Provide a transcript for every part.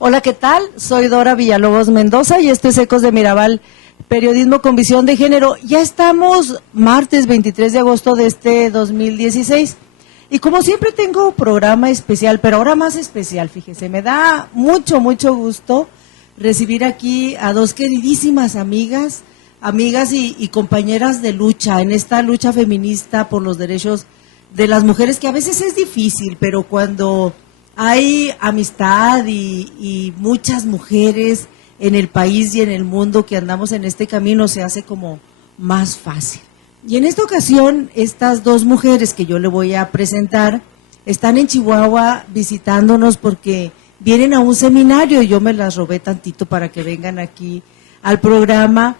Hola, ¿qué tal? Soy Dora Villalobos Mendoza y esto es Ecos de Mirabal, periodismo con visión de género. Ya estamos martes 23 de agosto de este 2016 y como siempre tengo programa especial, pero ahora más especial, fíjese, me da mucho gusto recibir aquí a dos queridísimas amigas y compañeras de lucha, en esta lucha feminista por los derechos de las mujeres, que a veces es difícil, pero cuando hay amistad y muchas mujeres en el país y en el mundo que andamos en este camino, se hace como más fácil. Y en esta ocasión, estas dos mujeres que yo le voy a presentar están en Chihuahua visitándonos porque vienen a un seminario y yo me las robé tantito para que vengan aquí al programa,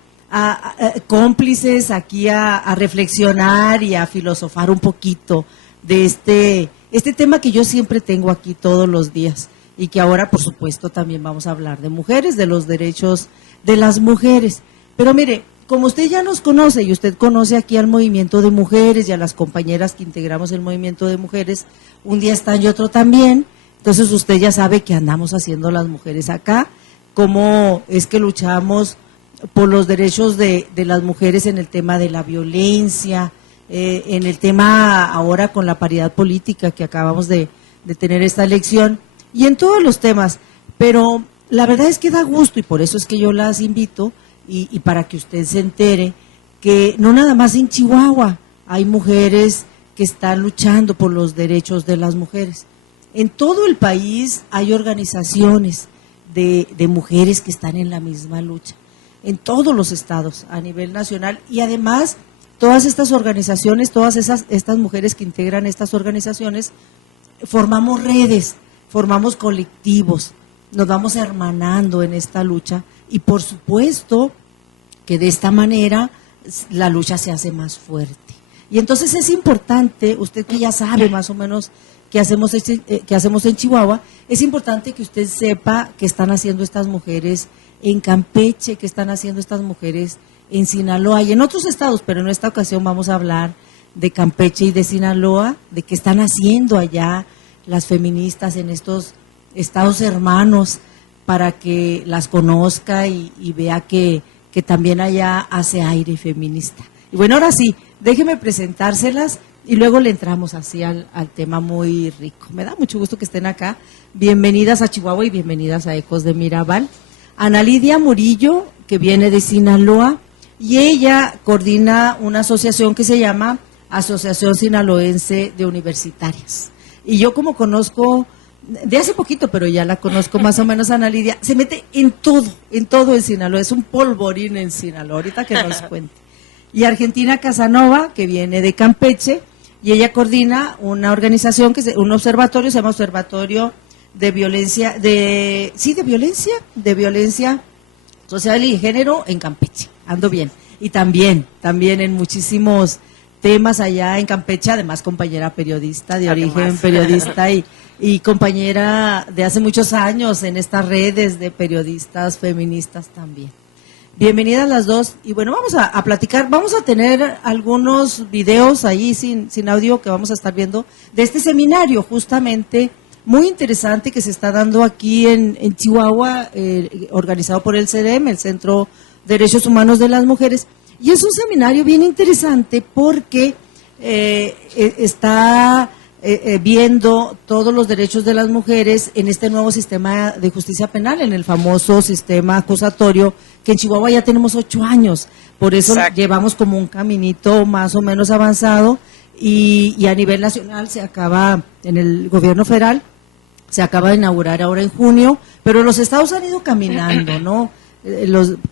cómplices aquí a reflexionar y a filosofar un poquito de este tema que yo siempre tengo aquí todos los días y que ahora, por supuesto, también vamos a hablar de mujeres, de los derechos de las mujeres. Pero mire, como usted ya nos conoce y usted conoce aquí al movimiento de mujeres y a las compañeras que integramos el movimiento de mujeres, un día están y otro también, entonces usted ya sabe qué andamos haciendo las mujeres acá, cómo es que luchamos por los derechos de las mujeres en el tema de la violencia, en el tema ahora con la paridad política que acabamos de tener esta elección y en todos los temas, pero la verdad es que da gusto y por eso es que yo las invito y para que usted se entere que no nada más en Chihuahua hay mujeres que están luchando por los derechos de las mujeres. En todo el país hay organizaciones de mujeres que están en la misma lucha, en todos los estados a nivel nacional y además todas estas organizaciones, todas estas mujeres que integran estas organizaciones, formamos redes, formamos colectivos, nos vamos hermanando en esta lucha y por supuesto que de esta manera la lucha se hace más fuerte. Y entonces es importante, usted que ya sabe más o menos qué hacemos en Chihuahua, es importante que usted sepa qué están haciendo estas mujeres en Campeche, qué están haciendo estas mujeres en Sinaloa y en otros estados, pero en esta ocasión vamos a hablar de Campeche y de Sinaloa, de qué están haciendo allá las feministas en estos estados hermanos para que las conozca y vea que también allá hace aire feminista. Y bueno, ahora sí, déjeme presentárselas y luego le entramos así al tema muy rico. Me da mucho gusto que estén acá. Bienvenidas a Chihuahua y bienvenidas a Ecos de Mirabal. Ana Lidia Murillo, que viene de Sinaloa, y ella coordina una asociación que se llama Asociación Sinaloense de Universitarias. Y yo como conozco, de hace poquito, pero ya la conozco más o menos a Ana Lidia, se mete en todo en Sinaloa, es un polvorín en Sinaloa, ahorita que nos cuente. Y Argentina Casanova, que viene de Campeche, y ella coordina una organización, un observatorio, se llama Observatorio de Violencia, de violencia social y género en Campeche. Ando bien. Y también en muchísimos temas allá en Campeche, además compañera periodista de origen, periodista y compañera de hace muchos años en estas redes de periodistas feministas también. Bienvenidas las dos y bueno, vamos a platicar, vamos a tener algunos videos ahí sin audio que vamos a estar viendo de este seminario justamente muy interesante que se está dando aquí en Chihuahua, organizado por el CDM, el Centro de Derechos Humanos de las Mujeres. Y es un seminario bien interesante porque está viendo todos los derechos de las mujeres en este nuevo sistema de justicia penal, en el famoso sistema acusatorio, que en Chihuahua ya tenemos 8 años. Por eso llevamos como un caminito más o menos avanzado y a nivel nacional se acaba, en el gobierno federal, se acaba de inaugurar ahora en junio, pero los estados han ido caminando, ¿no?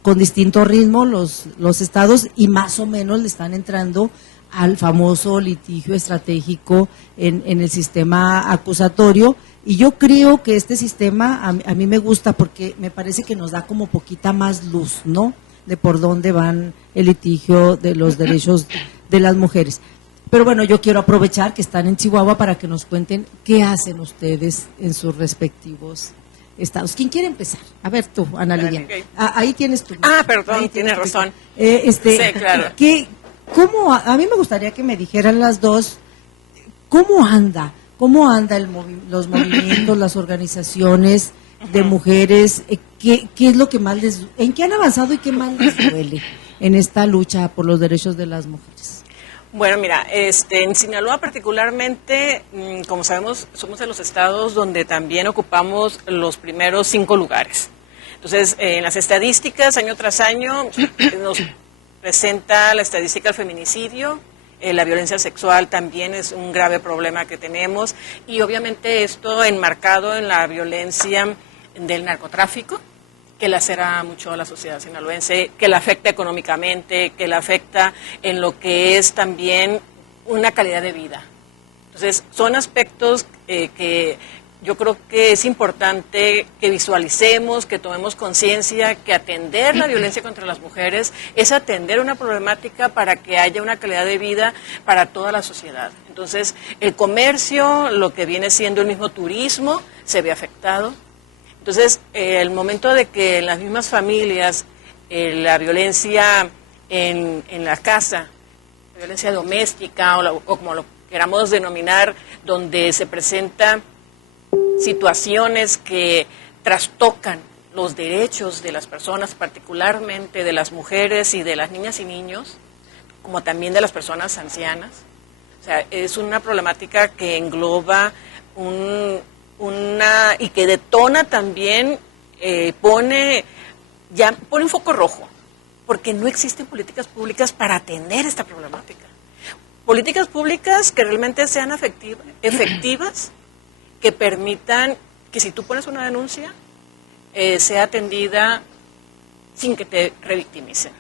Con distinto ritmo los estados y más o menos le están entrando al famoso litigio estratégico en el sistema acusatorio y yo creo que este sistema a mí me gusta porque me parece que nos da como poquita más luz, ¿no? De por dónde van el litigio de los derechos de las mujeres. Pero bueno, yo quiero aprovechar que están en Chihuahua para que nos cuenten qué hacen ustedes en sus respectivos estados. ¿Quién quiere empezar? A ver tú, Ana Lidia. Okay. Ahí tienes tu... perdón, tienes razón. Sí, claro. ¿Cómo, a mí me gustaría que me dijeran las dos, ¿cómo anda los movimientos, las organizaciones de mujeres, ¿qué es lo que más en qué han avanzado y qué más les duele en esta lucha por los derechos de las mujeres? Bueno, mira, en Sinaloa particularmente, como sabemos, somos de los estados donde también ocupamos los primeros 5 lugares. Entonces, en las estadísticas, año tras año, nos presenta la estadística del feminicidio, la violencia sexual también es un grave problema que tenemos, y obviamente esto enmarcado en la violencia del narcotráfico, que lacera mucho a la sociedad sinaloense, que la afecta económicamente, que la afecta en lo que es también una calidad de vida. Entonces, son aspectos que yo creo que es importante que visualicemos, que tomemos conciencia, que atender la violencia contra las mujeres es atender una problemática para que haya una calidad de vida para toda la sociedad. Entonces, el comercio, lo que viene siendo el mismo turismo, se ve afectado. Entonces, el momento de que en las mismas familias la violencia en la casa, la violencia doméstica o como lo queramos denominar, donde se presentan situaciones que trastocan los derechos de las personas, particularmente de las mujeres y de las niñas y niños, como también de las personas ancianas. O sea, es una problemática que engloba y que detona también, pone un foco rojo, porque no existen políticas públicas para atender esta problemática. Políticas públicas que realmente sean efectivas, que permitan que si tú pones una denuncia, sea atendida sin que te revictimicen.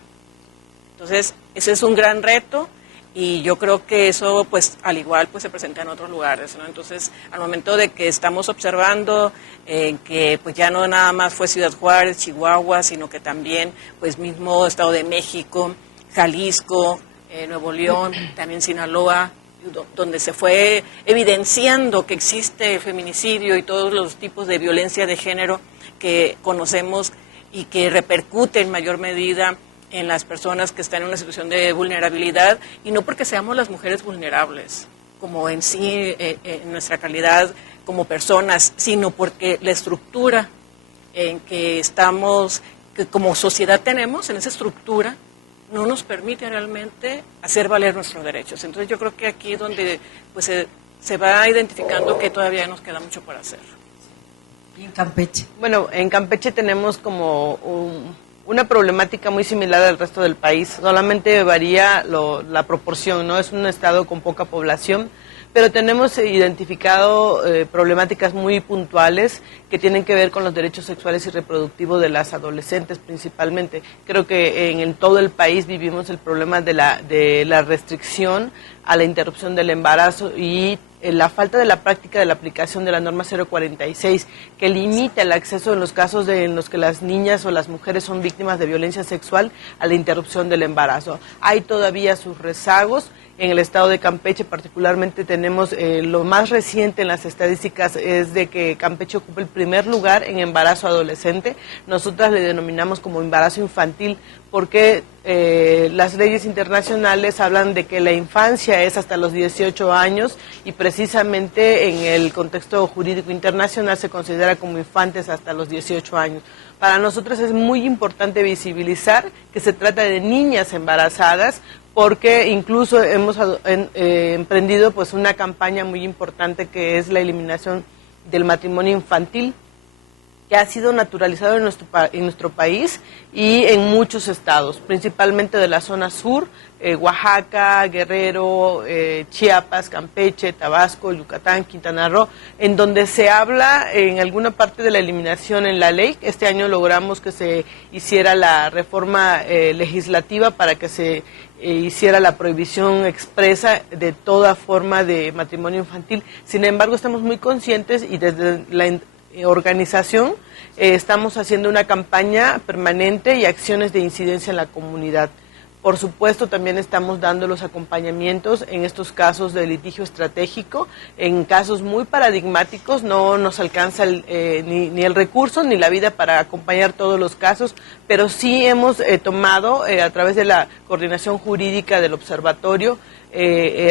Entonces, ese es un gran reto. Y yo creo que eso, pues, al igual, pues, se presenta en otros lugares, ¿no? Entonces, al momento de que estamos observando que, pues, ya no nada más fue Ciudad Juárez, Chihuahua, sino que también, pues, mismo Estado de México, Jalisco, Nuevo León, también Sinaloa, donde se fue evidenciando que existe feminicidio y todos los tipos de violencia de género que conocemos y que repercute en mayor medida en las personas que están en una situación de vulnerabilidad, y no porque seamos las mujeres vulnerables, como en sí, en nuestra calidad como personas, sino porque la estructura en que estamos, que como sociedad tenemos, en esa estructura, no nos permite realmente hacer valer nuestros derechos. Entonces yo creo que aquí es donde pues, se va identificando que todavía nos queda mucho por hacer. ¿Y en Campeche? Bueno, en Campeche tenemos como una problemática muy similar al resto del país, solamente varía la proporción, ¿no? Es un estado con poca población, pero tenemos identificado problemáticas muy puntuales que tienen que ver con los derechos sexuales y reproductivos de las adolescentes principalmente. Creo que en todo el país vivimos el problema de la restricción a la interrupción del embarazo y la falta de la práctica de la aplicación de la norma 046, que limita el acceso en los casos en los que las niñas o las mujeres son víctimas de violencia sexual a la interrupción del embarazo. Hay todavía sus rezagos. En el estado de Campeche particularmente tenemos lo más reciente en las estadísticas es de que Campeche ocupa el primer lugar en embarazo adolescente. Nosotras le denominamos como embarazo infantil porque las leyes internacionales hablan de que la infancia es hasta los 18 años y precisamente en el contexto jurídico internacional se considera como infantes hasta los 18 años. Para nosotros es muy importante visibilizar que se trata de niñas embarazadas, porque incluso hemos emprendido pues una campaña muy importante que es la eliminación del matrimonio infantil, que ha sido naturalizado en nuestro país y en muchos estados, principalmente de la zona sur, Oaxaca, Guerrero, Chiapas, Campeche, Tabasco, Yucatán, Quintana Roo, en donde se habla en alguna parte de la eliminación en la ley. Este año logramos que se hiciera la reforma legislativa para que se hiciera la prohibición expresa de toda forma de matrimonio infantil. Sin embargo, estamos muy conscientes y desde la organización estamos haciendo una campaña permanente y acciones de incidencia en la comunidad. Por supuesto, también estamos dando los acompañamientos en estos casos de litigio estratégico. En casos muy paradigmáticos no nos alcanza ni el recurso ni la vida para acompañar todos los casos, pero sí hemos tomado a través de la coordinación jurídica del observatorio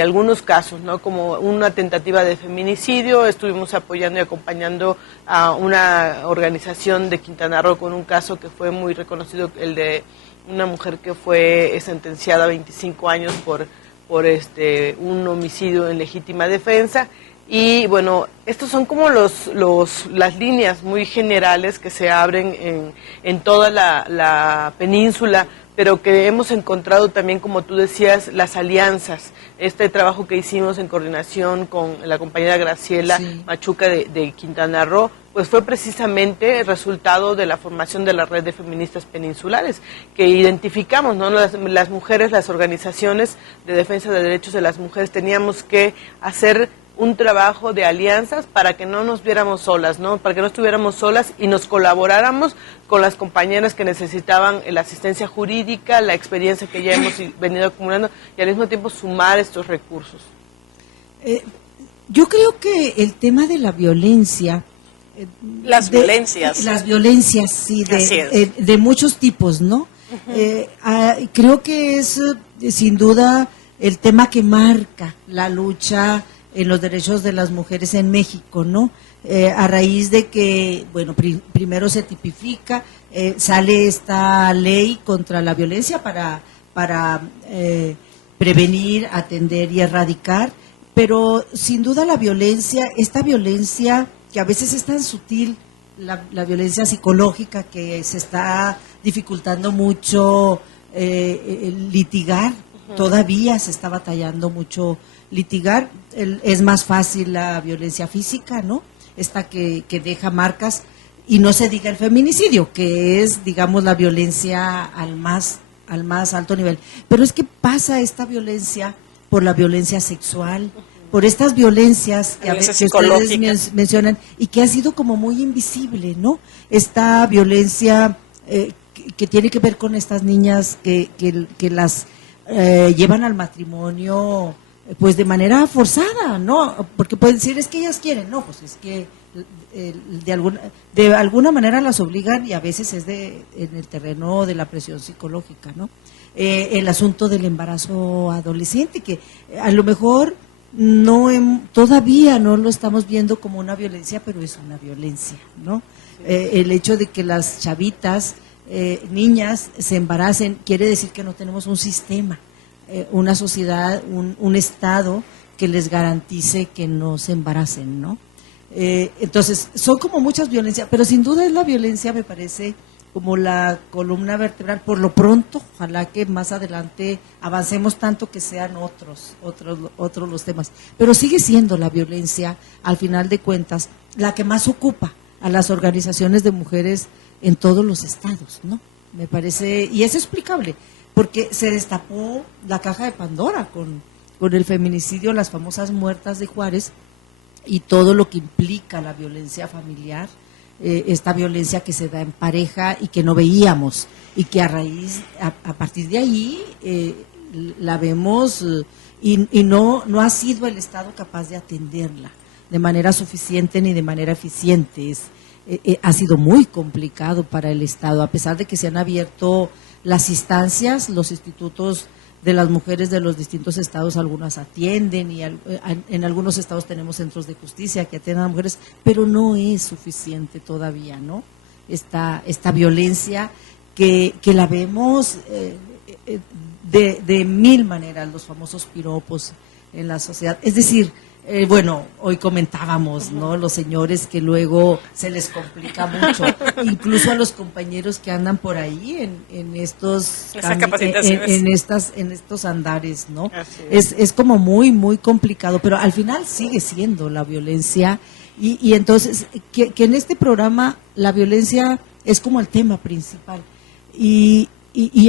algunos casos, ¿no? Como una tentativa de feminicidio. Estuvimos apoyando y acompañando a una organización de Quintana Roo con un caso que fue muy reconocido, el de una mujer que fue sentenciada a 25 años por un homicidio en legítima defensa. Y bueno, estos son como las líneas muy generales que se abren en toda la península, pero que hemos encontrado también, como tú decías, las alianzas. Este trabajo que hicimos en coordinación con la compañera Graciela Machuca de Quintana Roo, pues fue precisamente el resultado de la formación de la red de feministas peninsulares, que identificamos, ¿no? Las mujeres, las organizaciones de defensa de derechos de las mujeres, teníamos que hacer un trabajo de alianzas para que no nos viéramos solas, ¿no? Para que no estuviéramos solas y nos colaboráramos con las compañeras que necesitaban la asistencia jurídica, la experiencia que ya hemos venido acumulando y al mismo tiempo sumar estos recursos. Yo creo que el tema de la violencia... Las violencias, sí, de muchos tipos, ¿no? Creo que es sin duda el tema que marca la lucha en los derechos de las mujeres en México, ¿no? A raíz de que, bueno, primero se tipifica, sale esta ley contra la violencia para prevenir, atender y erradicar, pero sin duda la violencia, esta violencia que a veces es tan sutil, la violencia psicológica, que se está dificultando mucho litigar, todavía se está batallando mucho litigar. Es más fácil la violencia física, ¿no? Esta que deja marcas, y no se diga el feminicidio, que es, digamos, la violencia al más alto nivel. Pero es que pasa esta violencia por la violencia sexual, por estas violencias que ustedes mencionan y que ha sido como muy invisible, ¿no? Esta violencia que tiene que ver con estas niñas que las llevan al matrimonio pues de manera forzada, ¿no? Porque pueden decir, es que ellas quieren, no, pues es que de alguna manera las obligan, y a veces es en el terreno de la presión psicológica, ¿no? El asunto del embarazo adolescente, que a lo mejor todavía no lo estamos viendo como una violencia, pero es una violencia, ¿no? El hecho de que las chavitas, niñas, se embaracen, quiere decir que no tenemos un sistema, una sociedad, un Estado que les garantice que no se embaracen, ¿no? Entonces, son como muchas violencias, pero sin duda es la violencia, me parece, como la columna vertebral. Por lo pronto, ojalá que más adelante avancemos tanto que sean otros los temas. Pero sigue siendo la violencia, al final de cuentas, la que más ocupa a las organizaciones de mujeres en todos los estados, ¿no? Me parece, y es explicable, porque se destapó la caja de Pandora con el feminicidio, las famosas muertas de Juárez, y todo lo que implica la violencia familiar, esta violencia que se da en pareja y que no veíamos, y que a partir de ahí la vemos, y no ha sido el Estado capaz de atenderla de manera suficiente ni de manera eficiente. Ha sido muy complicado para el Estado, a pesar de que se han abierto las instancias, los institutos de las mujeres de los distintos estados, algunas atienden, y en algunos estados tenemos centros de justicia que atienden a mujeres, pero no es suficiente todavía, ¿no? Esta violencia que la vemos de mil maneras, los famosos piropos en la sociedad. Es decir, bueno, hoy comentábamos, ¿no? Los señores que luego se les complica mucho, incluso a los compañeros que andan por ahí en estos andares, ¿no? Es como muy, muy complicado, pero al final sigue siendo la violencia, y entonces que en este programa la violencia es como el tema principal, y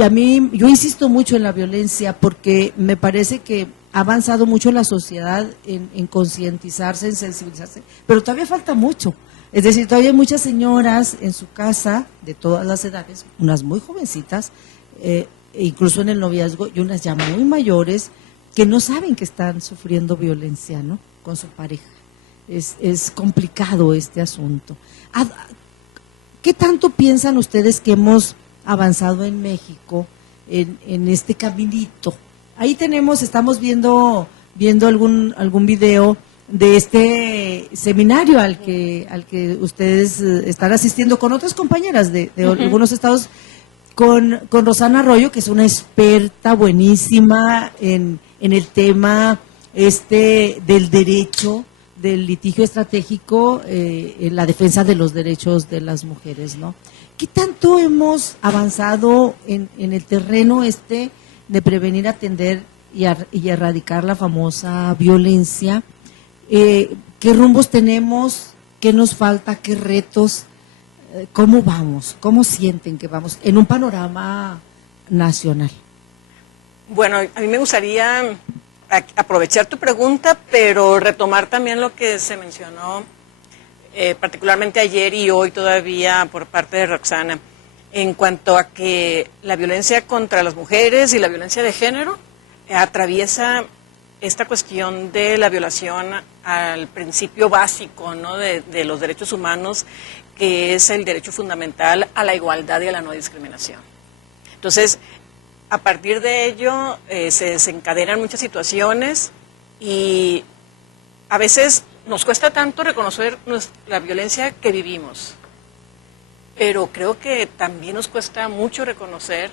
a mí, yo insisto mucho en la violencia porque me parece que ha avanzado mucho la sociedad en concientizarse, en sensibilizarse, pero todavía falta mucho. Es decir, todavía hay muchas señoras en su casa, de todas las edades, unas muy jovencitas, incluso en el noviazgo, y unas ya muy mayores, que no saben que están sufriendo violencia, ¿no?, con su pareja. Es complicado este asunto. ¿Qué tanto piensan ustedes que hemos avanzado en México en este caminito Ahí estamos viendo algún video de este seminario al que ustedes están asistiendo con otras compañeras de algunos estados, con Rosana Arroyo, que es una experta buenísima en el tema del derecho, del litigio estratégico, en la defensa de los derechos de las mujeres, ¿no? ¿Qué tanto hemos avanzado en el terreno de prevenir, atender y erradicar la famosa violencia? ¿Qué rumbos tenemos? ¿Qué nos falta? ¿Qué retos? ¿Cómo vamos? ¿Cómo sienten que vamos en un panorama nacional? Bueno, a mí me gustaría aprovechar tu pregunta, pero retomar también lo que se mencionó particularmente ayer y hoy todavía por parte de Roxana, en cuanto a que la violencia contra las mujeres y la violencia de género atraviesa esta cuestión de la violación al principio básico, ¿no?, de los derechos humanos, que es el derecho fundamental a la igualdad y a la no discriminación. Entonces, a partir de ello se desencadenan muchas situaciones y a veces nos cuesta tanto reconocer la violencia que vivimos, pero creo que también nos cuesta mucho reconocer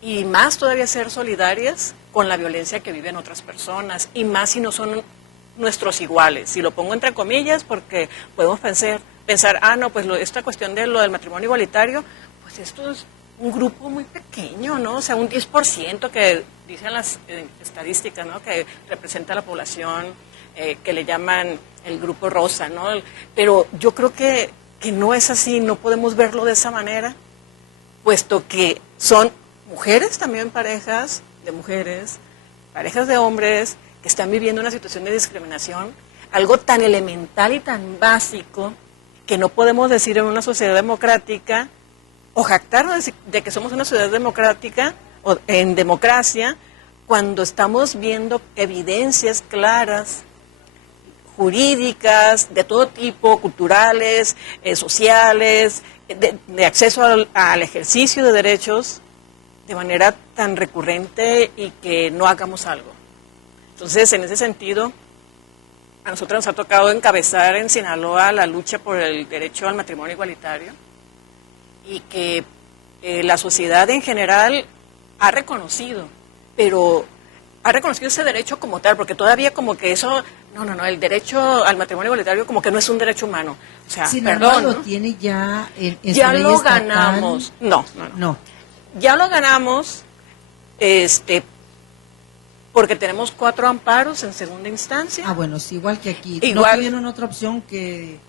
y más todavía ser solidarias con la violencia que viven otras personas, y más si no son nuestros iguales. Y lo pongo entre comillas porque podemos pensar, no, pues esta cuestión de lo del matrimonio igualitario, pues esto es un grupo muy pequeño, ¿no? O sea, un 10% que dicen las estadísticas, ¿no?, que representa la población, que le llaman el grupo rosa, ¿no? Pero yo creo que no es así, no podemos verlo de esa manera, puesto que son mujeres también, parejas de mujeres, parejas de hombres que están viviendo una situación de discriminación, algo tan elemental y tan básico que no podemos decir en una sociedad democrática o jactarnos de que somos una sociedad democrática o en democracia, cuando estamos viendo evidencias claras, jurídicas, de todo tipo, culturales, sociales, de acceso al ejercicio de derechos de manera tan recurrente, y que no hagamos algo. Entonces, en ese sentido, a nosotros nos ha tocado encabezar en Sinaloa la lucha por el derecho al matrimonio igualitario, y que la sociedad en general ha reconocido, pero ha reconocido ese derecho como tal, porque todavía como que eso, no, el derecho al matrimonio igualitario como que no es un derecho humano. O sea, Sinaloa perdón, lo ¿no? tiene ya en Ya su ley lo estatal. ganamos. No. Ya lo ganamos, porque tenemos 4 amparos en segunda instancia. Bueno, sí, igual que aquí. Igual. No tuvieron otra opción que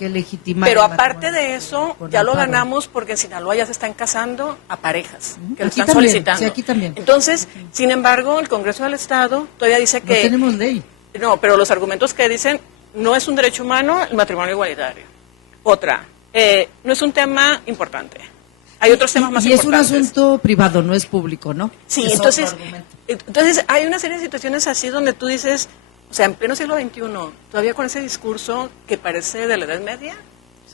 legitimar. Pero el aparte matrimonio de eso, con ya lo amparo. ganamos, porque en Sinaloa ya se están casando a parejas, que lo Aquí están también, solicitando. sí, aquí también. Entonces, sin embargo, el Congreso del Estado todavía dice No que... tenemos ley. No, pero los argumentos que dicen, no es un derecho humano el matrimonio igualitario. Otra, no es un tema importante. Hay otros temas más y es importantes. un asunto privado, no es público, ¿no? Sí, Es entonces otro argumento. hay una serie de situaciones así donde tú dices, o sea, en pleno siglo XXI, todavía con ese discurso que parece de la Edad Media,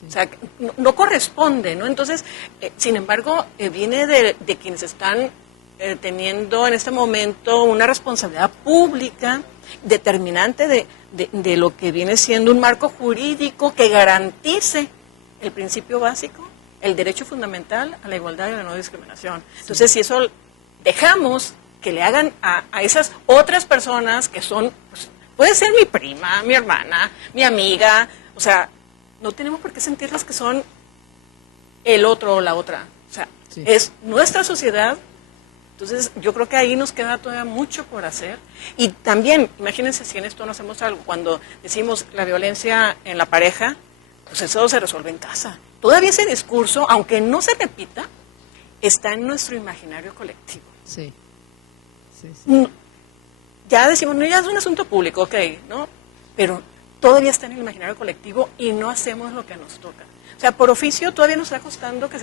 o sea, no corresponde, ¿no? Entonces, sin embargo, viene de quienes están teniendo en este momento una responsabilidad pública determinante de lo que viene siendo un marco jurídico que garantice el principio básico, el derecho fundamental a la igualdad y a la no discriminación. Entonces, si eso dejamos que le hagan a esas otras personas que son, pues, puede ser mi prima, mi hermana, mi amiga, o sea, no tenemos por qué sentirlas que son el otro o la otra. O sea, Sí. es nuestra sociedad. Entonces, yo creo que ahí nos queda todavía mucho por hacer. Y también, imagínense si en esto no hacemos algo, cuando decimos la violencia en la pareja, pues eso se resuelve en casa. Todavía ese discurso, aunque no se repita, está en nuestro imaginario colectivo. Sí. Ya decimos, no, ya es un asunto público, ok, ¿no? Pero todavía está en el imaginario colectivo y no hacemos lo que nos toca. O sea, por oficio todavía nos está costando que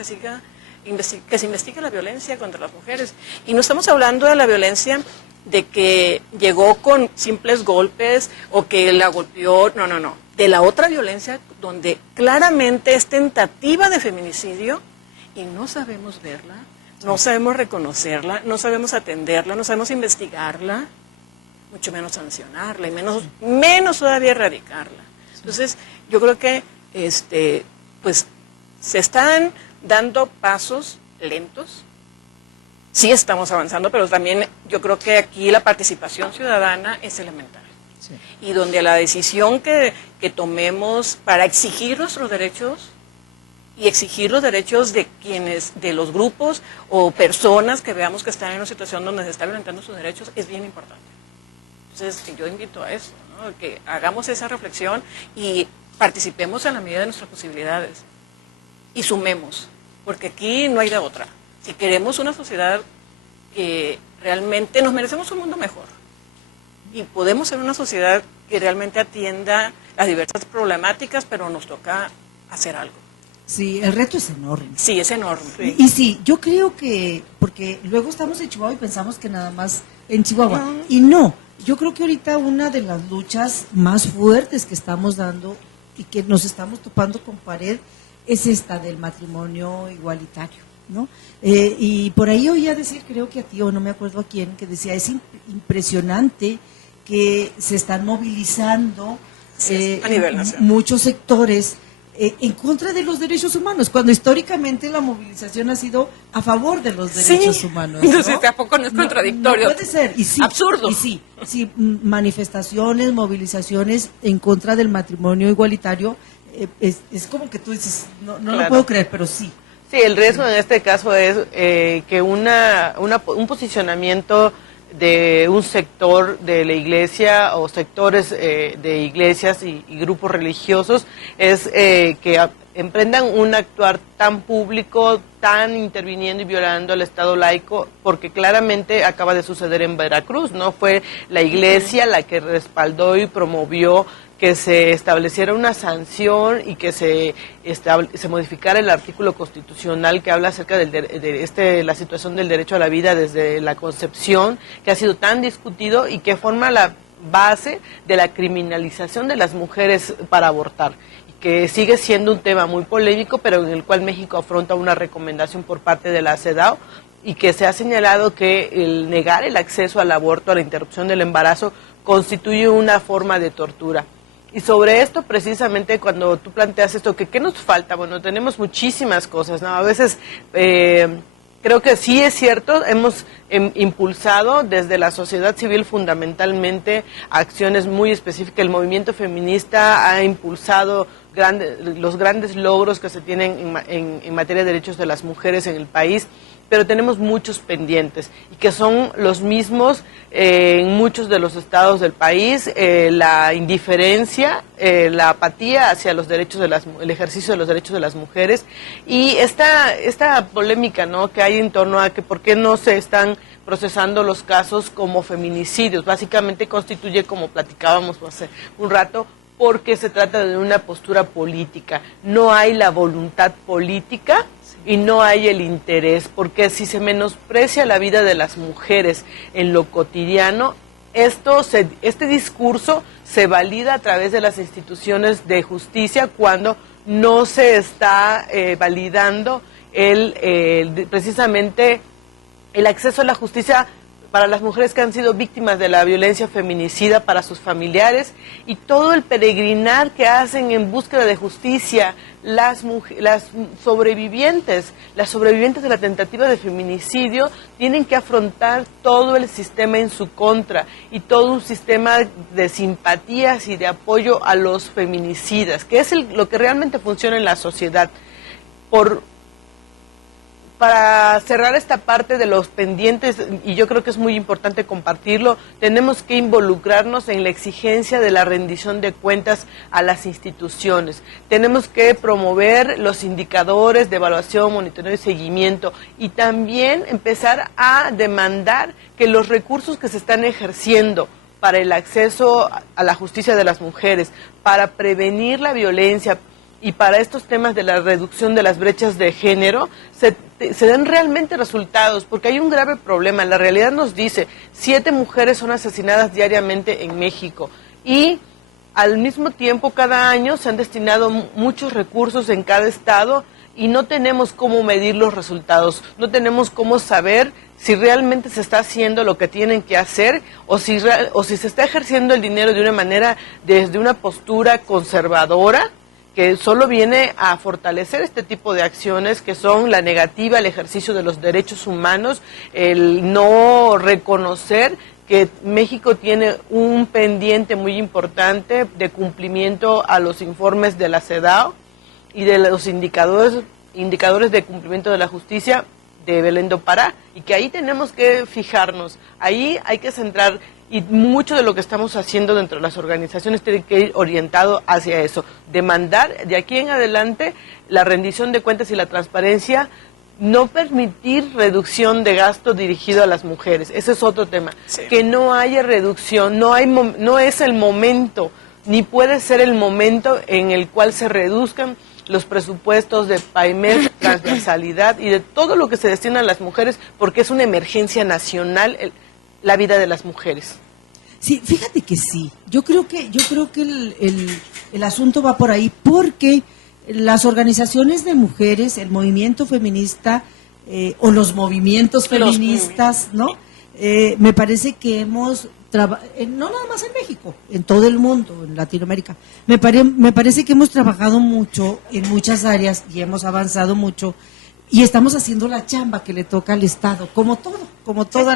se investigue la violencia contra las mujeres. Y no estamos hablando de la violencia de que llegó con simples golpes o que la golpeó, no. De la otra violencia donde claramente es tentativa de feminicidio y no sabemos verla, No sabemos reconocerla, no sabemos atenderla, no sabemos investigarla, mucho menos sancionarla y menos todavía erradicarla. Entonces, yo creo que pues se están dando pasos lentos. Sí estamos avanzando, pero también yo creo que aquí la participación ciudadana es elemental. Sí. Y donde la decisión que tomemos para exigir nuestros derechos y exigir los derechos de de los grupos o personas que veamos que están en una situación donde se está violentando sus derechos, es bien importante. Entonces, yo invito a eso, ¿no? Que hagamos esa reflexión y participemos en la medida de nuestras posibilidades y sumemos, porque aquí no hay de otra. Si queremos una sociedad que realmente nos merecemos un mundo mejor y podemos ser una sociedad que realmente atienda las diversas problemáticas, pero nos toca hacer algo. Sí, el reto es enorme. Sí, es enorme. Sí. Y sí, yo creo que, porque luego estamos en Chihuahua y pensamos que nada más en Chihuahua, y no, yo creo que ahorita una de las luchas más fuertes que estamos dando y que nos estamos topando con pared es esta del matrimonio igualitario, ¿no? Y por ahí oía decir, creo que a ti, o no me acuerdo a quién, que decía, es impresionante que se están movilizando a nivel nacional muchos sectores en contra de los derechos humanos, cuando históricamente la movilización ha sido a favor de los derechos humanos, ¿no? Entonces, ¿tampoco no es contradictorio? No puede ser, y sí, absurdo. Y sí, manifestaciones, movilizaciones en contra del matrimonio igualitario, es como que tú dices, no claro. Lo puedo creer, pero sí. Sí, el riesgo en este caso es que un posicionamiento de un sector de la iglesia o sectores de iglesias y grupos religiosos es que emprendan un actuar tan público, tan interviniendo y violando el Estado laico, porque claramente acaba de suceder en Veracruz, ¿no? Fue la iglesia la que respaldó y promovió que se estableciera una sanción y que se modificara el artículo constitucional que habla acerca de la situación del derecho a la vida desde la concepción, que ha sido tan discutido y que forma la base de la criminalización de las mujeres para abortar, y que sigue siendo un tema muy polémico, pero en el cual México afronta una recomendación por parte de la CEDAW, y que se ha señalado que el negar el acceso al aborto, a la interrupción del embarazo, constituye una forma de tortura. Y sobre esto, precisamente, cuando tú planteas esto, ¿qué nos falta? Bueno, tenemos muchísimas cosas, ¿no? A veces creo que sí es cierto, hemos impulsado desde la sociedad civil fundamentalmente acciones muy específicas. El movimiento feminista ha impulsado los grandes logros que se tienen en materia de derechos de las mujeres en el país, pero tenemos muchos pendientes y que son los mismos en muchos de los estados del país, la indiferencia, la apatía hacia los derechos el ejercicio de los derechos de las mujeres, y esta polémica, ¿no?, que hay en torno a que por qué no se están procesando los casos como feminicidios. Básicamente constituye, como platicábamos hace un rato, porque se trata de una postura política. No hay la voluntad política y no hay el interés, porque si se menosprecia la vida de las mujeres en lo cotidiano, este discurso se valida a través de las instituciones de justicia cuando no se está validando precisamente el acceso a la justicia para las mujeres que han sido víctimas de la violencia feminicida, para sus familiares, y todo el peregrinar que hacen en búsqueda de justicia las sobrevivientes de la tentativa de feminicidio, tienen que afrontar todo el sistema en su contra y todo un sistema de simpatías y de apoyo a los feminicidas, que es lo que realmente funciona en la sociedad. Para cerrar esta parte de los pendientes, y yo creo que es muy importante compartirlo, tenemos que involucrarnos en la exigencia de la rendición de cuentas a las instituciones. Tenemos que promover los indicadores de evaluación, monitoreo y seguimiento, y también empezar a demandar que los recursos que se están ejerciendo para el acceso a la justicia de las mujeres, para prevenir la violencia, y para estos temas de la reducción de las brechas de género, se den realmente resultados, porque hay un grave problema. La realidad nos dice, 7 mujeres son asesinadas diariamente en México, y al mismo tiempo cada año se han destinado muchos recursos en cada estado y no tenemos cómo medir los resultados, no tenemos cómo saber si realmente se está haciendo lo que tienen que hacer o si se está ejerciendo el dinero de una manera, desde una postura conservadora, que solo viene a fortalecer este tipo de acciones que son la negativa al ejercicio de los derechos humanos, el no reconocer que México tiene un pendiente muy importante de cumplimiento a los informes de la CEDAW y de los indicadores de cumplimiento de la justicia de Belén do Pará, y que ahí tenemos que fijarnos, ahí hay que centrar, y mucho de lo que estamos haciendo dentro de las organizaciones tiene que ir orientado hacia eso, demandar de aquí en adelante la rendición de cuentas y la transparencia, no permitir reducción de gasto dirigido a las mujeres, ese es otro tema, sí. Que no haya reducción, no es el momento, ni puede ser el momento en el cual se reduzcan los presupuestos de PAIMED, transversalidad y de todo lo que se destina a las mujeres, porque es una emergencia nacional la vida de las mujeres. Sí, fíjate que sí. Yo creo que el asunto va por ahí, porque las organizaciones de mujeres, el movimiento feminista o los movimientos feministas, ¿no? Me parece que hemos no nada más en México, en todo el mundo, en Latinoamérica. Me parece que hemos trabajado mucho en muchas áreas y hemos avanzado mucho y estamos haciendo la chamba que le toca al Estado, como toda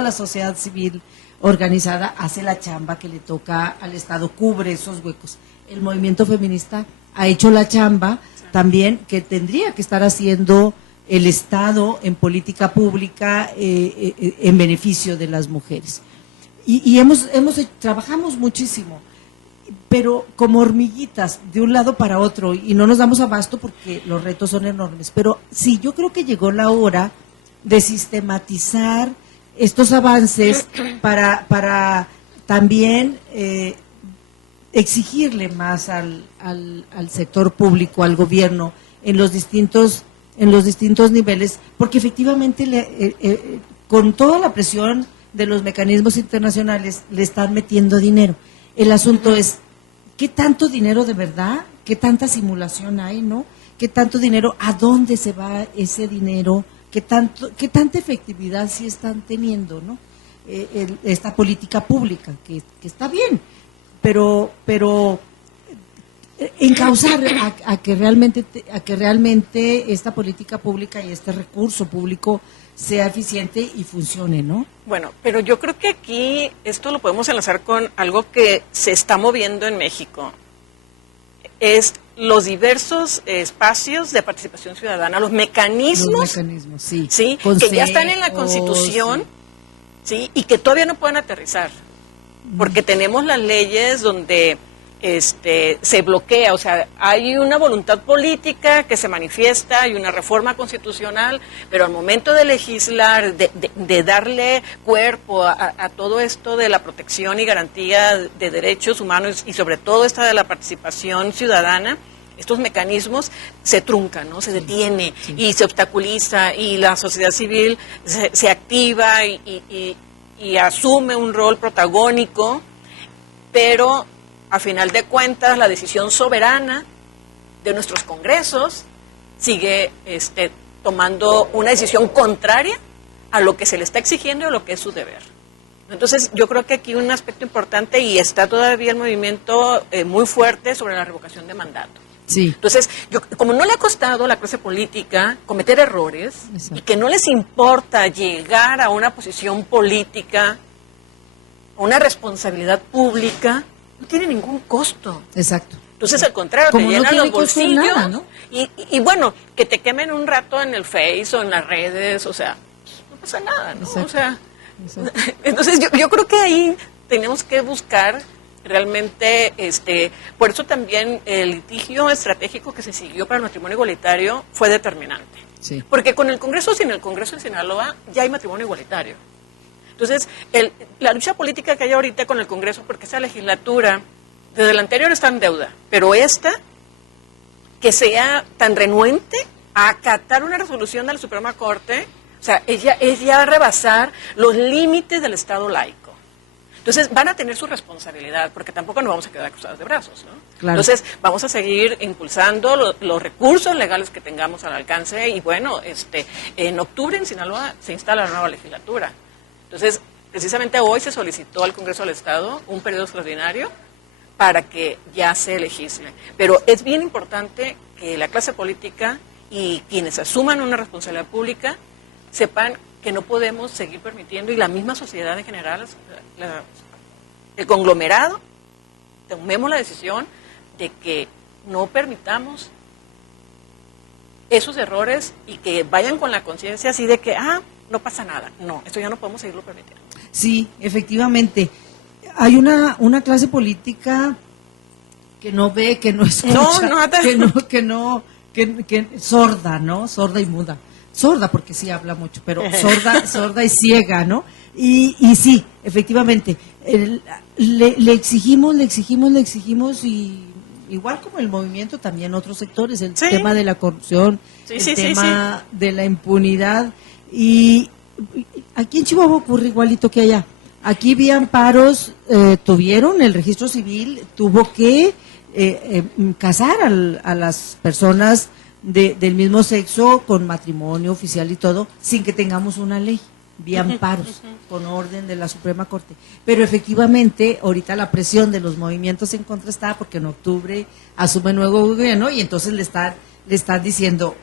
la sociedad civil organizada hace la chamba que le toca al Estado, cubre esos huecos. El movimiento feminista ha hecho la chamba también que tendría que estar haciendo el Estado en política pública en beneficio de las mujeres. Y trabajamos muchísimo, pero como hormiguitas, de un lado para otro, y no nos damos abasto porque los retos son enormes. Pero sí, yo creo que llegó la hora de sistematizar estos avances para también exigirle más al sector público, al gobierno, en los distintos niveles, porque efectivamente con toda la presión de los mecanismos internacionales le están metiendo dinero. El asunto es, ¿qué tanto dinero de verdad? ¿Qué tanta simulación hay, no? ¿Qué tanto dinero? ¿A dónde se va ese dinero? ¿Qué tanta efectividad sí están teniendo, no? Esta política pública, que está bien, pero encauzar a que realmente esta política pública y este recurso público sea eficiente y funcione, ¿no? Bueno, pero yo creo que aquí esto lo podemos enlazar con algo que se está moviendo en México. Es los diversos espacios de participación ciudadana, los mecanismos sí, que ya están en la Constitución, sí, y que todavía no pueden aterrizar, porque tenemos las leyes donde se bloquea, o sea, hay una voluntad política que se manifiesta, hay una reforma constitucional, pero al momento de legislar, de darle cuerpo a todo esto de la protección y garantía de derechos humanos y sobre todo esta de la participación ciudadana, estos mecanismos se truncan, ¿no? Se detiene y se obstaculiza y la sociedad civil se activa y asume un rol protagónico, pero a final de cuentas la decisión soberana de nuestros congresos sigue tomando una decisión contraria a lo que se le está exigiendo y a lo que es su deber. Entonces yo creo que aquí un aspecto importante, y está todavía el movimiento muy fuerte sobre la revocación de mandato. Sí. Entonces, como no le ha costado a la clase política cometer errores, exacto, y que no les importa llegar a una posición política, a una responsabilidad pública, no tiene ningún costo. Exacto. Entonces, al contrario, como te llenan no los bolsillos, nada, ¿no? y bueno, que te quemen un rato en el Face o en las redes, o sea, no pasa nada, ¿no? Exacto. O sea, exacto. Entonces yo creo que ahí tenemos que buscar realmente, por eso también el litigio estratégico que se siguió para el matrimonio igualitario fue determinante. Sí. Porque con el Congreso, sin el Congreso en Sinaloa, ya hay matrimonio igualitario. Entonces, la lucha política que hay ahorita con el Congreso, porque esa legislatura, desde la anterior está en deuda, pero esta, que sea tan renuente a acatar una resolución de la Suprema Corte, o sea, es ya rebasar los límites del Estado laico. Entonces van a tener su responsabilidad, porque tampoco nos vamos a quedar cruzados de brazos, ¿no? Claro. Entonces vamos a seguir impulsando los recursos legales que tengamos al alcance y bueno, en octubre en Sinaloa se instala la nueva legislatura. Entonces, precisamente hoy se solicitó al Congreso del Estado un periodo extraordinario para que ya se legisle. Pero es bien importante que la clase política y quienes asuman una responsabilidad pública sepan que no podemos seguir permitiendo, y la misma sociedad en general, el conglomerado, tomemos la decisión de que no permitamos esos errores y que vayan con la conciencia así de que, no pasa nada. No, esto ya no podemos seguirlo permitiendo. Sí, efectivamente. Hay una clase política que no ve, que no escucha, que sorda, ¿no? Sorda y muda. Sorda porque sí habla mucho, pero sorda y ciega, ¿no? Y sí, efectivamente, le exigimos y igual como el movimiento también otros sectores, el tema de la corrupción, el tema de la impunidad, y aquí en Chihuahua ocurre igualito que allá. Aquí vi amparos, tuvieron el registro civil, tuvo que casar a las personas del mismo sexo con matrimonio oficial y todo, sin que tengamos una ley, vía amparos, con orden de la Suprema Corte. Pero efectivamente, ahorita la presión de los movimientos en contra está porque en octubre asume nuevo gobierno y entonces le están diciendo,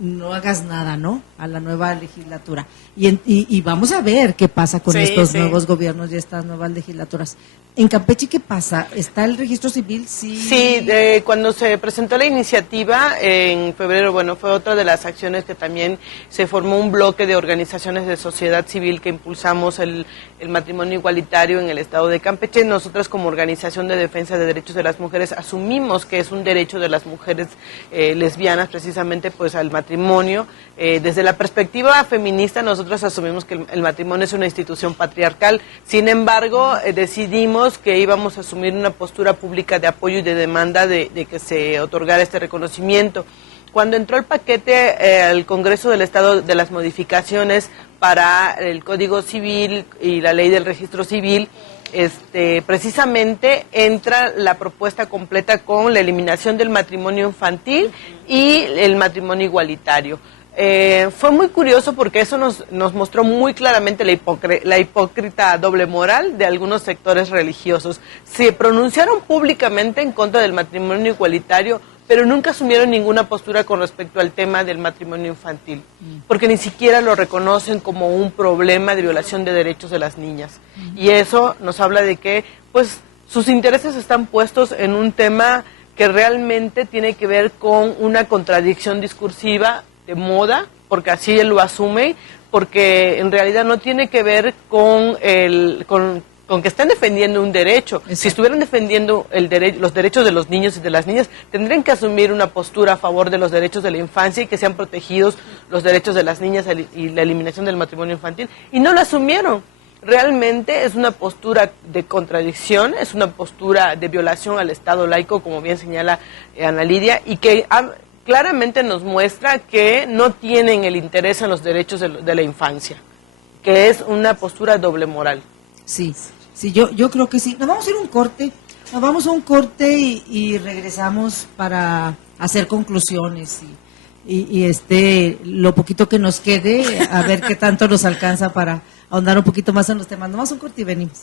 no hagas nada, ¿no?, a la nueva legislatura. Y vamos a ver qué pasa con estos nuevos gobiernos y estas nuevas legislaturas. En Campeche, ¿qué pasa? ¿Está el registro civil? Sí, cuando se presentó la iniciativa en febrero, bueno, fue otra de las acciones que también se formó un bloque de organizaciones de sociedad civil que impulsamos el matrimonio igualitario en el estado de Campeche. Nosotras como organización de defensa de derechos de las mujeres asumimos que es un derecho de las mujeres lesbianas precisamente pues al matrimonio. Desde la perspectiva feminista nosotros asumimos que el matrimonio es una institución patriarcal. Sin embargo, decidimos que íbamos a asumir una postura pública de apoyo y de demanda de que se otorgara este reconocimiento. Cuando entró el paquete al Congreso del Estado de las modificaciones para el Código Civil y la Ley del Registro Civil, precisamente entra la propuesta completa con la eliminación del matrimonio infantil y el matrimonio igualitario. Fue muy curioso porque eso nos mostró muy claramente la hipócrita doble moral de algunos sectores religiosos. Se pronunciaron públicamente en contra del matrimonio igualitario, pero nunca asumieron ninguna postura con respecto al tema del matrimonio infantil, porque ni siquiera lo reconocen como un problema de violación de derechos de las niñas. Y eso nos habla de que pues sus intereses están puestos en un tema que realmente tiene que ver con una contradicción discursiva de moda, porque así él lo asume, porque en realidad no tiene que ver con que estén defendiendo un derecho. Exacto. Si estuvieran defendiendo los derechos de los niños y de las niñas, tendrían que asumir una postura a favor de los derechos de la infancia y que sean protegidos los derechos de las niñas y la eliminación del matrimonio infantil, y no lo asumieron. Realmente es una postura de contradicción, es una postura de violación al Estado laico, como bien señala Ana Lidia, y que claramente nos muestra que no tienen el interés en los derechos de la infancia, que es una postura doble moral. Sí, yo creo que sí. Nos vamos a un corte y regresamos para hacer conclusiones y lo poquito que nos quede, a ver qué tanto nos alcanza para ahondar un poquito más en los temas. Nos vamos a un corte y venimos.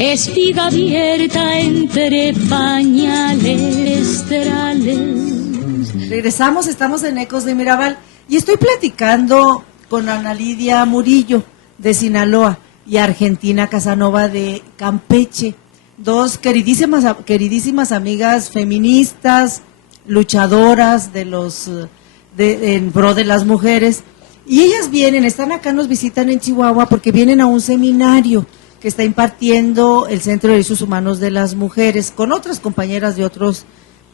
Espiga abierta entre pañales terales. Regresamos, estamos en Ecos de Mirabal y estoy platicando con Ana Lidia Murillo de Sinaloa y Argentina Casanova de Campeche, dos queridísimas amigas feministas, luchadoras en pro de las mujeres, y ellas están acá, nos visitan en Chihuahua porque vienen a un seminario que está impartiendo el Centro de Derechos Humanos de las Mujeres, con otras compañeras de otros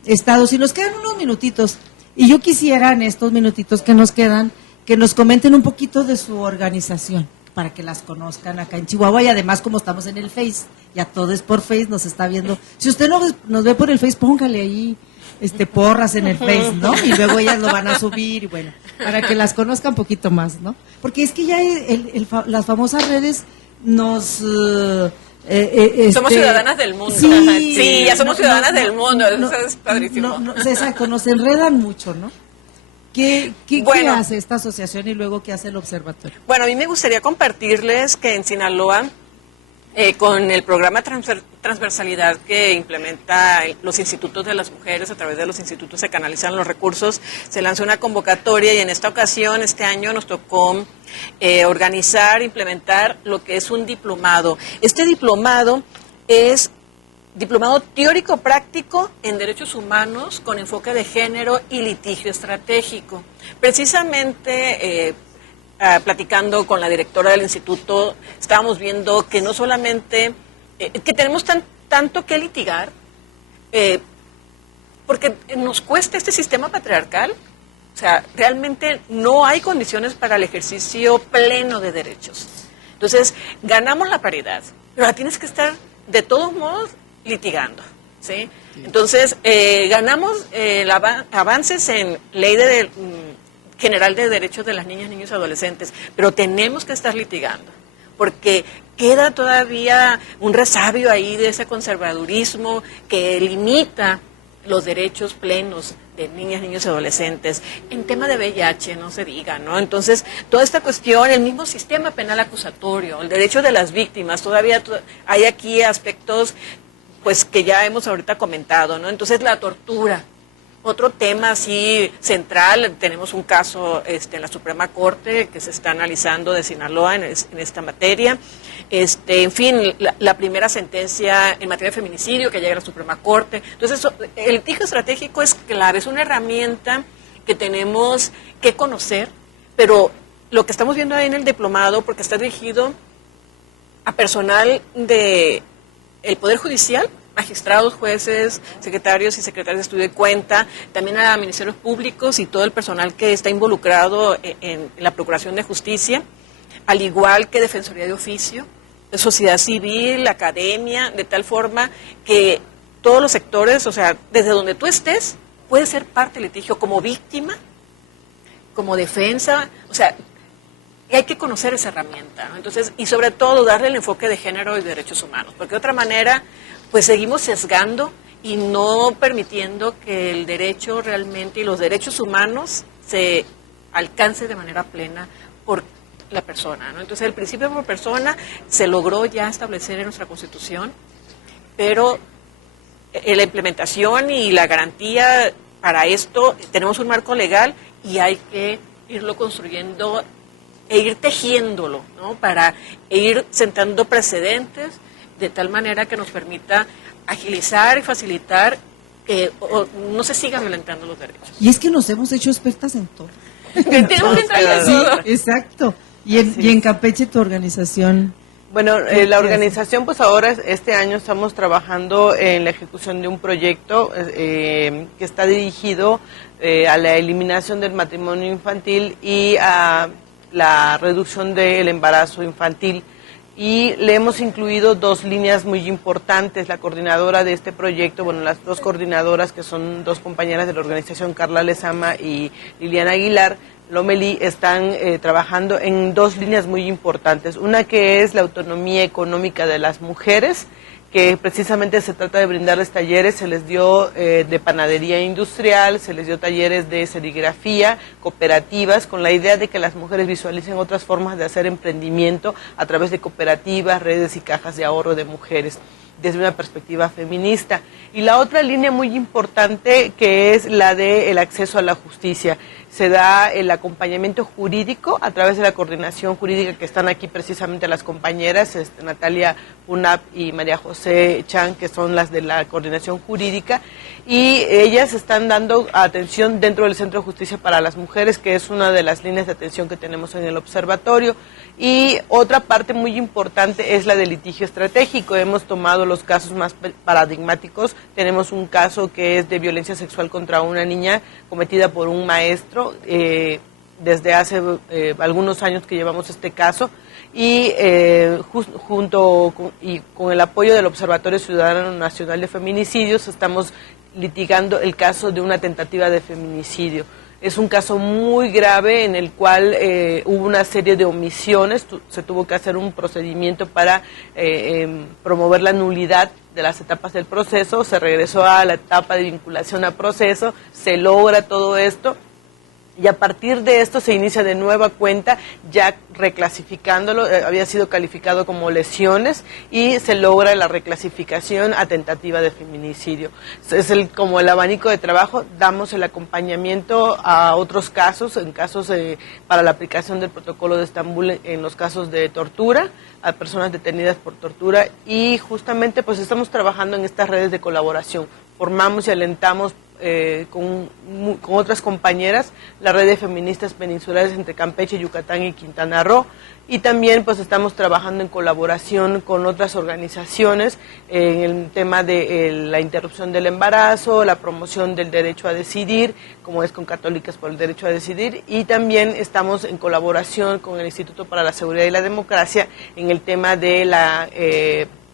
estados. Y nos quedan unos minutitos, y yo quisiera en estos minutitos que nos quedan, que nos comenten un poquito de su organización, para que las conozcan acá en Chihuahua, y además como estamos en el Face, ya todo es por Face, nos está viendo. Si usted nos ve por el Face, póngale ahí porras en el Face, ¿no? Y luego ellas lo van a subir, y bueno, para que las conozcan un poquito más, ¿no? Porque es que ya las famosas redes nos... somos ciudadanas del mundo. Sí, ya somos ciudadanas del mundo, eso es padrísimo. Exacto, nos enredan mucho, ¿no? ¿Qué hace esta asociación y luego qué hace el observatorio? Bueno, a mí me gustaría compartirles que en Sinaloa, con el programa Transversalidad que implementa los institutos de las mujeres, a través de los institutos se canalizan los recursos, se lanzó una convocatoria y en esta ocasión, este año, nos tocó organizar, implementar lo que es un diplomado. Este diplomado es diplomado teórico práctico en derechos humanos con enfoque de género y litigio estratégico. Precisamente platicando con la directora del instituto, estábamos viendo que no solamente, que tenemos tanto que litigar, porque nos cuesta este sistema patriarcal, o sea, realmente no hay condiciones para el ejercicio pleno de derechos. Entonces, ganamos la paridad, pero la tienes que estar de todos modos litigando, ¿sí? Entonces, ganamos avances en ley general de derechos de las niñas, niños y adolescentes, pero tenemos que estar litigando, porque queda todavía un resabio ahí de ese conservadurismo que limita los derechos plenos de niñas, niños y adolescentes. En tema de VIH no se diga, ¿no? Entonces, toda esta cuestión, el mismo sistema penal acusatorio, el derecho de las víctimas, todavía hay aquí aspectos pues que ya hemos ahorita comentado, ¿no? Entonces, la tortura. Otro tema así central, tenemos un caso en la Suprema Corte que se está analizando de Sinaloa en esta materia. En fin, la primera sentencia en materia de feminicidio que llega a la Suprema Corte. Entonces, el litigio estratégico es clave, es una herramienta que tenemos que conocer, pero lo que estamos viendo ahí en el diplomado, porque está dirigido a personal del Poder Judicial, magistrados, jueces, secretarios y secretarias de estudio de cuenta, también a ministerios públicos y todo el personal que está involucrado en la Procuración de Justicia, al igual que Defensoría de Oficio, sociedad civil, academia, de tal forma que todos los sectores, o sea, desde donde tú estés, puedes ser parte del litigio como víctima, como defensa, o sea, y hay que conocer esa herramienta, ¿no? Entonces, y sobre todo darle el enfoque de género y derechos humanos, porque de otra manera pues seguimos sesgando y no permitiendo que el derecho realmente y los derechos humanos se alcance de manera plena por la persona, ¿no? Entonces, el principio por persona se logró ya establecer en nuestra Constitución, pero la implementación y la garantía para esto, tenemos un marco legal y hay que irlo construyendo e ir tejiéndolo, ¿no? Para ir sentando precedentes de tal manera que nos permita agilizar y facilitar que no se sigan violentando los derechos. Y es que nos hemos hecho expertas en todo. Tenemos que entrar en todo. Sí, exacto. Y en Campeche, tu organización. Bueno, la organización, pues ahora, este año estamos trabajando en la ejecución de un proyecto que está dirigido a la eliminación del matrimonio infantil y a la reducción del embarazo infantil. Y le hemos incluido dos líneas muy importantes. La coordinadora de este proyecto, bueno, las dos coordinadoras, que son dos compañeras de la organización, Carla Lezama y Liliana Aguilar Lomelí, están trabajando en dos líneas muy importantes. Una que es la autonomía económica de las mujeres, que precisamente se trata de brindarles talleres, se les dio de panadería industrial, se les dio talleres de serigrafía, cooperativas, con la idea de que las mujeres visualicen otras formas de hacer emprendimiento a través de cooperativas, redes y cajas de ahorro de mujeres, desde una perspectiva feminista. Y la otra línea muy importante, que es la del acceso a la justicia. Se da el acompañamiento jurídico a través de la coordinación jurídica, que están aquí precisamente las compañeras, Natalia Punap y María José Chan, que son las de la coordinación jurídica, y ellas están dando atención dentro del Centro de Justicia para las Mujeres, que es una de las líneas de atención que tenemos en el observatorio. Y otra parte muy importante es la del litigio estratégico. Hemos tomado los casos más paradigmáticos. Tenemos un caso que es de violencia sexual contra una niña cometida por un maestro, desde hace algunos años que llevamos este caso, y junto con el apoyo del Observatorio Ciudadano Nacional de Feminicidios estamos litigando el caso de una tentativa de feminicidio. Es un caso muy grave en el cual hubo una serie de omisiones, se tuvo que hacer un procedimiento para promover la nulidad de las etapas del proceso, se regresó a la etapa de vinculación a proceso, se logra todo esto. Y a partir de esto se inicia de nueva cuenta, ya reclasificándolo, había sido calificado como lesiones y se logra la reclasificación a tentativa de feminicidio. Es como el abanico de trabajo, damos el acompañamiento a otros casos, en casos para la aplicación del protocolo de Estambul en los casos de tortura, a personas detenidas por tortura y justamente pues estamos trabajando en estas redes de colaboración. Formamos y alentamos con otras compañeras la red de feministas peninsulares entre Campeche, Yucatán y Quintana Roo, y también pues estamos trabajando en colaboración con otras organizaciones en el tema de la interrupción del embarazo, la promoción del derecho a decidir, como es con Católicas por el Derecho a Decidir, y también estamos en colaboración con el Instituto para la Seguridad y la Democracia en el tema de la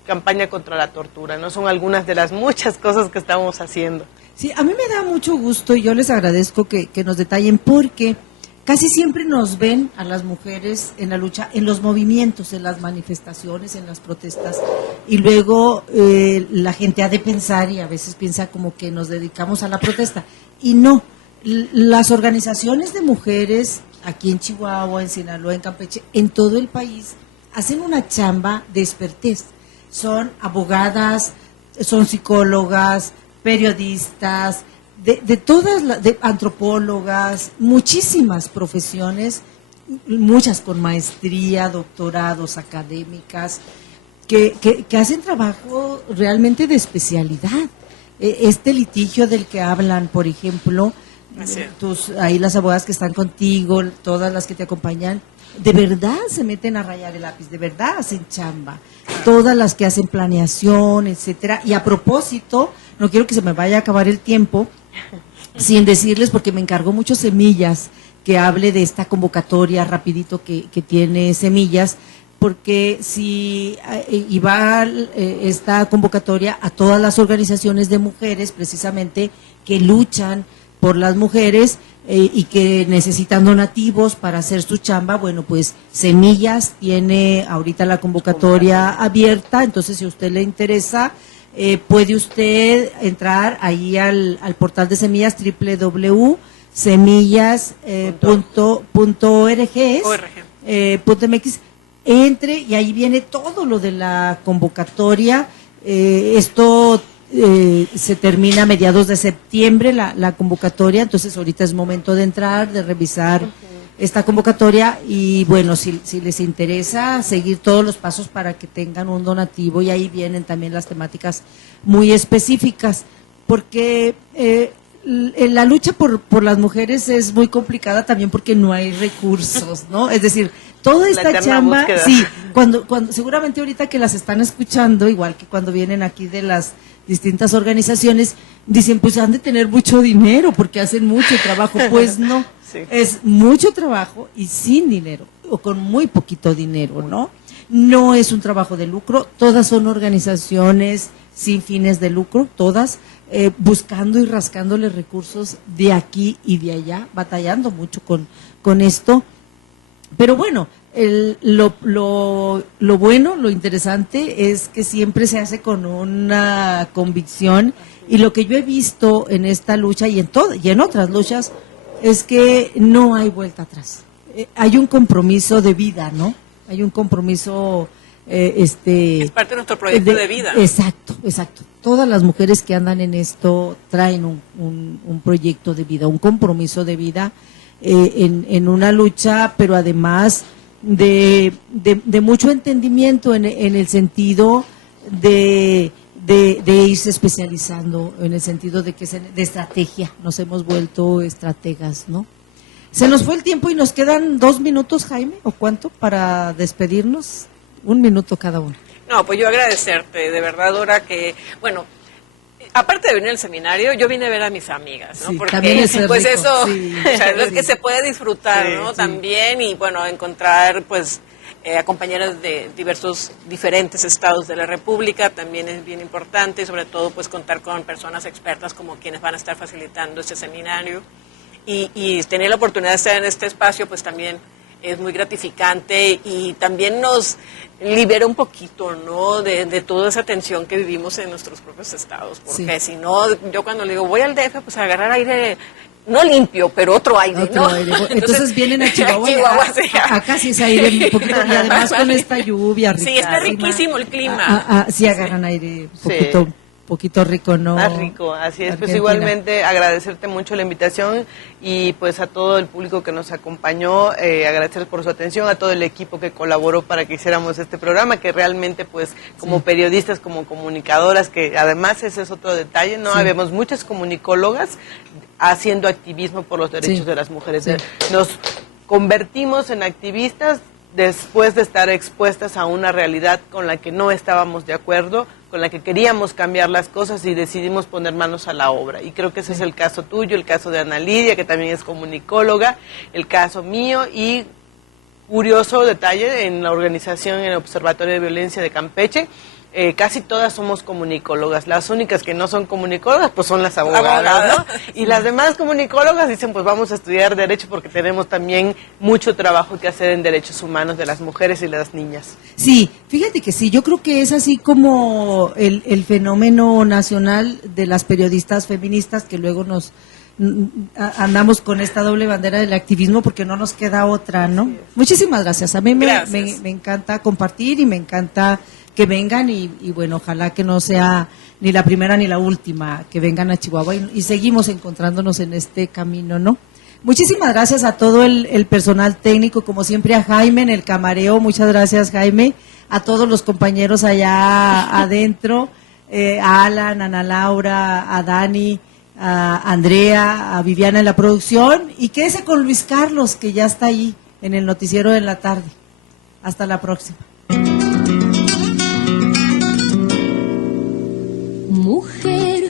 campaña contra la tortura, ¿no? Son algunas de las muchas cosas que estamos haciendo. Sí, a mí me da mucho gusto y yo les agradezco que nos detallen porque casi siempre nos ven a las mujeres en la lucha, en los movimientos, en las manifestaciones, en las protestas y luego la gente ha de pensar y a veces piensa como que nos dedicamos a la protesta y no, las organizaciones de mujeres aquí en Chihuahua, en Sinaloa, en Campeche, en todo el país hacen una chamba de expertez, son abogadas, son psicólogas, periodistas, de todas, de antropólogas, muchísimas profesiones, muchas con maestría, doctorados, académicas, que hacen trabajo realmente de especialidad. Este litigio del que hablan, por ejemplo, ahí las abogadas que están contigo, todas las que te acompañan, de verdad se meten a rayar el lápiz, de verdad hacen chamba. Todas las que hacen planeación, etcétera. Y a propósito, no quiero que se me vaya a acabar el tiempo sin decirles, porque me encargó mucho Semillas, que hable de esta convocatoria rapidito que tiene Semillas, porque si va esta convocatoria a todas las organizaciones de mujeres, precisamente, que luchan por las mujeres y que necesitan donativos para hacer su chamba, bueno, pues Semillas tiene ahorita la convocatoria abierta, entonces si a usted le interesa, puede usted entrar ahí al portal de Semillas, www.semillas.org.mx, entre y ahí viene todo lo de la convocatoria. Esto se termina a mediados de septiembre la convocatoria, entonces ahorita es momento de entrar, de revisar esta convocatoria y bueno, si les interesa seguir todos los pasos para que tengan un donativo, y ahí vienen también las temáticas muy específicas, porque la lucha por las mujeres es muy complicada también porque no hay recursos, ¿no? Es decir, toda esta chamba, búsqueda. Sí, cuando seguramente ahorita que las están escuchando, igual que cuando vienen aquí de las distintas organizaciones, dicen, pues han de tener mucho dinero porque hacen mucho trabajo. Pues no, sí. Es mucho trabajo y sin dinero, o con muy poquito dinero, ¿no? No es un trabajo de lucro, todas son organizaciones sin fines de lucro, todas buscando y rascándole recursos de aquí y de allá, batallando mucho con esto. Pero bueno, lo bueno, lo interesante es que siempre se hace con una convicción, y lo que yo he visto en esta lucha y en otras luchas es que no hay vuelta atrás. Hay un compromiso de vida, ¿no? Hay un compromiso es parte de nuestro proyecto de vida. Exacto. Todas las mujeres que andan en esto traen un proyecto de vida, un compromiso de vida en una lucha, pero además de mucho entendimiento en el sentido de irse especializando, en el sentido de estrategia. Nos hemos vuelto estrategas, ¿no? Se nos fue el tiempo y nos quedan 2 minutos, Jaime, ¿o cuánto? Para despedirnos. 1 minuto cada uno. No, pues yo agradecerte, de verdad, Dora, que, bueno, aparte de venir al seminario, yo vine a ver a mis amigas, ¿no? Sí, porque también es pues rico. Eso, sí, o sea, es sí. que se puede disfrutar, ¿no? Sí. También, y bueno, encontrar, pues, a compañeras de diferentes estados de la República, también es bien importante, y sobre todo pues contar con personas expertas como quienes van a estar facilitando este seminario, y tener la oportunidad de estar en este espacio pues también es muy gratificante y también nos libera un poquito, ¿no?, de toda esa tensión que vivimos en nuestros propios estados, porque si no, yo cuando le digo voy al DF, pues a agarrar aire, no limpio, pero otro aire, otro ¿no? aire. Entonces vienen a Chihuahua, sí. Acá sí es aire un poquito, y además con esta lluvia rica. Sí, está riquísimo el clima. Sí agarran aire un poquito rico, ¿no? Más rico, así es. Argentina. Pues igualmente agradecerte mucho la invitación y pues a todo el público que nos acompañó, agradecerles por su atención, a todo el equipo que colaboró para que hiciéramos este programa, que realmente pues como periodistas, como comunicadoras, que además ese es otro detalle, ¿no? Habemos muchas comunicólogas haciendo activismo por los derechos de las mujeres. Nos convertimos en activistas después de estar expuestas a una realidad con la que no estábamos de acuerdo, con la que queríamos cambiar las cosas y decidimos poner manos a la obra. Y creo que ese es el caso tuyo, el caso de Ana Lidia, que también es comunicóloga, el caso mío y curioso detalle, en la organización, en el Observatorio de Violencia de Campeche, casi todas somos comunicólogas. Las únicas que no son comunicólogas pues son las abogadas, ¿no? Y las demás comunicólogas dicen pues vamos a estudiar Derecho porque tenemos también mucho trabajo que hacer en derechos humanos de las mujeres y las niñas. Sí, fíjate que sí, yo creo que es así como el fenómeno nacional de las periodistas feministas que luego nos andamos con esta doble bandera del activismo porque no nos queda otra, ¿no? Muchísimas gracias. A mí me encanta compartir y me encanta que vengan y bueno, ojalá que no sea ni la primera ni la última que vengan a Chihuahua y seguimos encontrándonos en este camino, ¿no? Muchísimas gracias a todo el personal técnico, como siempre a Jaime en el camareo, muchas gracias Jaime, a todos los compañeros allá adentro, a Alan, a Ana Laura, a Dani, a Andrea, a Viviana en la producción y quédese con Luis Carlos que ya está ahí en el noticiero de la tarde. Hasta la próxima. Mujer